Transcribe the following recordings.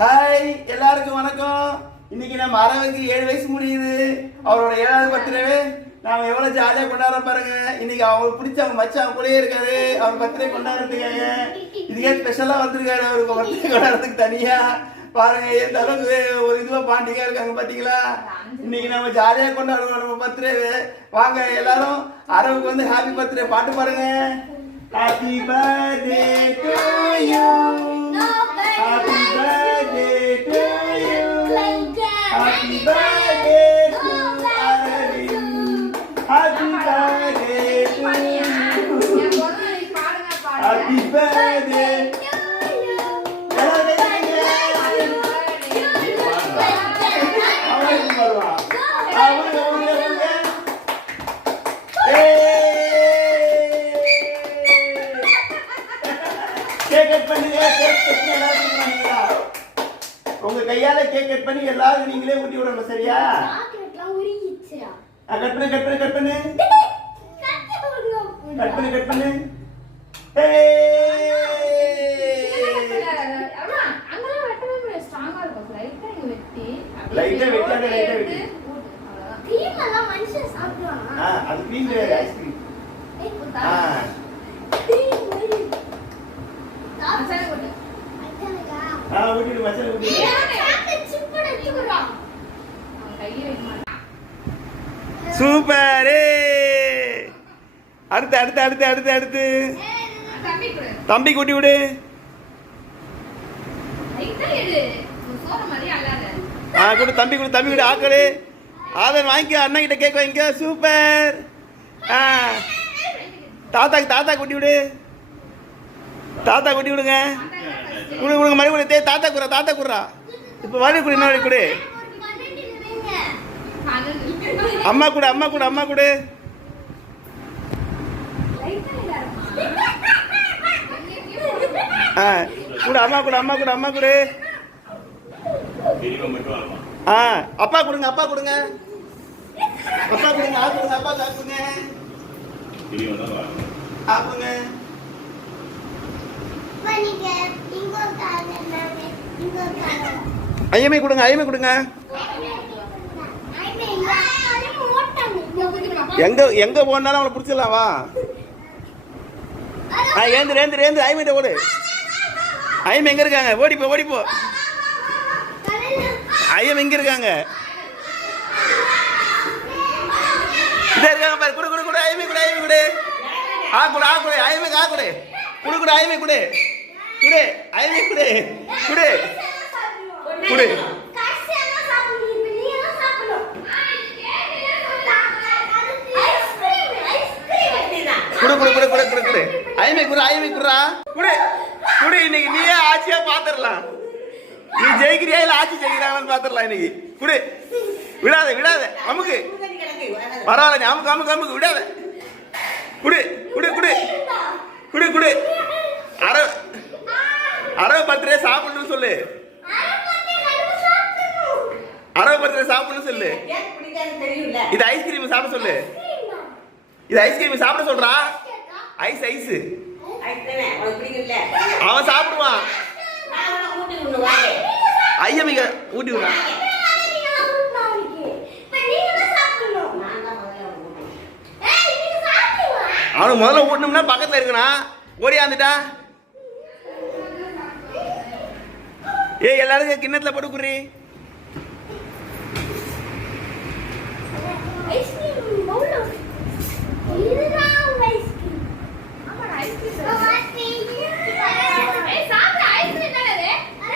Hi எல்லாருக்கும் வணக்கம். இன்னைக்கு நம்ம அரவுக்கு ஏழு வயசு முடியுது. அவரோட ஏழாவது பர்த்டே நாம எவ்வளவு ஜாலியா கொண்டாடுறோம் பாருங்க. இன்னைக்கு அவங்களுக்கு பிடிச்ச அவங்க மச்சான் கூடயே இருக்காரு. அவர் பர்த்டே கொண்டாடுறதுக்காங்க இதுக்கே ஸ்பெஷலா வந்திருக்காரு அவருக்கு பர்த்டே கொண்டாடுறதுக்கு தனியா. பாருங்க எந்த அளவுக்கு ஒரு இதுவா பாண்டிகா இருக்காங்க பாத்தீங்களா? இன்னைக்கு நம்ம ஜாலியா கொண்டாடுவோம் நம்ம பர்த்டே வாங்க எல்லாரும் அரவுக்கு வந்து ஹாப்பி பர்த்டே பாட்டு பாருங்க ஹாப்பி பர்த்டே கட் பண்ணுங்க கேக் கட் பண்ணி எல்லாரும் உங்க கையால கேக் கட் பண்ணி எல்லாரும் நீங்களே ஊட்டி விடணும் சரியா? கட் பண்ணு கட் பண்ணு கட் பண்ணு. கட் பண்ணு கட் பண்ணு. லைட்டா வெட்டி, அப்படியே லைட்டா வெட்டி. ஆ, அது cream கிடையாது, ஆ, ஊட்டிடு, மச்சான் ஊட்டிடு. சூப்பர். அடுத்து அடுத்து அடுத்து அடுத்து அடுத்து. தம்பி கூட்டி விடு. ஆ கொடு தம்பி கொடு தம்பி விடு ஆக்கடு ஆதன் வாங்கிக்க அண்ணன் கிட்ட கேக் வாங்கிக்க. சூப்பர். ஆ. தாத்தாக்கு தாத்தா கூட்டி விடு. தாத்தா கூட்டி விடுங்க உங்களுக்கு கொடுங்க மறுபடியும் கொடு. தாத்தா குறா தாத்தா குறா இப்போ மறுபடியும் கொடு என்ன கொடு. அம்மா கூட அம்மா கூட அம்மா கூட. ஆ கூட அம்மா கூட அம்மா கூட அம்மா கூட. ஆ அப்பா கொடுங்க அப்பா கொடுங்க. அப்பா கொடுங்க ஆ கொடுங்க அப்பா கொடுங்க. ஆ கொடுங்க. ஐயமே கொடுங்க ஐயமே கொடுங்க. எங்க எங்க போனாலும் அவளை பிடிச்சிடலாமா ஆ ஏந்து ஏந்து ஏந்து ஐமிட்ட ஓடு. ஐயம் எங்க இருக்காங்க? ஓடிப்போ ஓடிப்போ ஐயம் எங்க இருக்காங்க. இதே இருக்காங்க பாரு குடு குடு குடு ஐயமே குடு ஐயமே குடு. ஆ குடு ஆ குடு ஐயமே ஆ குடு. குடு குடு ஐயமே குடு. குடு ஐவி குடு குடு. குடு. குடு குடு குடு குடு குடு குடு. ஐமை குடு ஐமை குடுறா. குடு குடு இன்னைக்கு நீயே ஆட்சியா பாத்துடலாம் நீ ஜெயிக்கிறியா இல்ல ஆட்சி ஜெயிக்கிறாங்கன்னு பாத்துடலாம் இன்னைக்கு. குடு. விடாத விடாத. அமுக்கு. பரவாயில்ல நீ அமுக்கு அமுக்கு அமுக்கு விடாத. குடு. சொல்லு. அரவை சாப்பிடணும் சாப்பிடணும்னு சொல்லு. இது ஐஸ்கிரீம் சாப்பிட சொல்லு. இது ஐஸ்கிரீம் சாப்பிட சொல்றா. ஐஸ் ஐஸ் அவன் சாப்பிடுவான். ஐயமிக ஊட்டி விடா அவனுக்கு முதல்ல ஊட்டணும்னா பக்கத்துல இருக்கணும். ஓடியாந்துட்டா. ஏய் எல்லாரும் கிண்ணத்துல படுக்குறி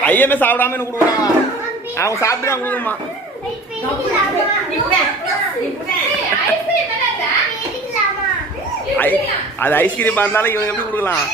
ஐயமே சாப்பிடாம என்ன கொடுக்குறான் அவன் சாப்பிட்டு தான் கொடுக்குமா? ஐ அது ஐஸ்கிரீம் இருந்தாலும் இவங்க எப்படி கொடுக்கலாம்?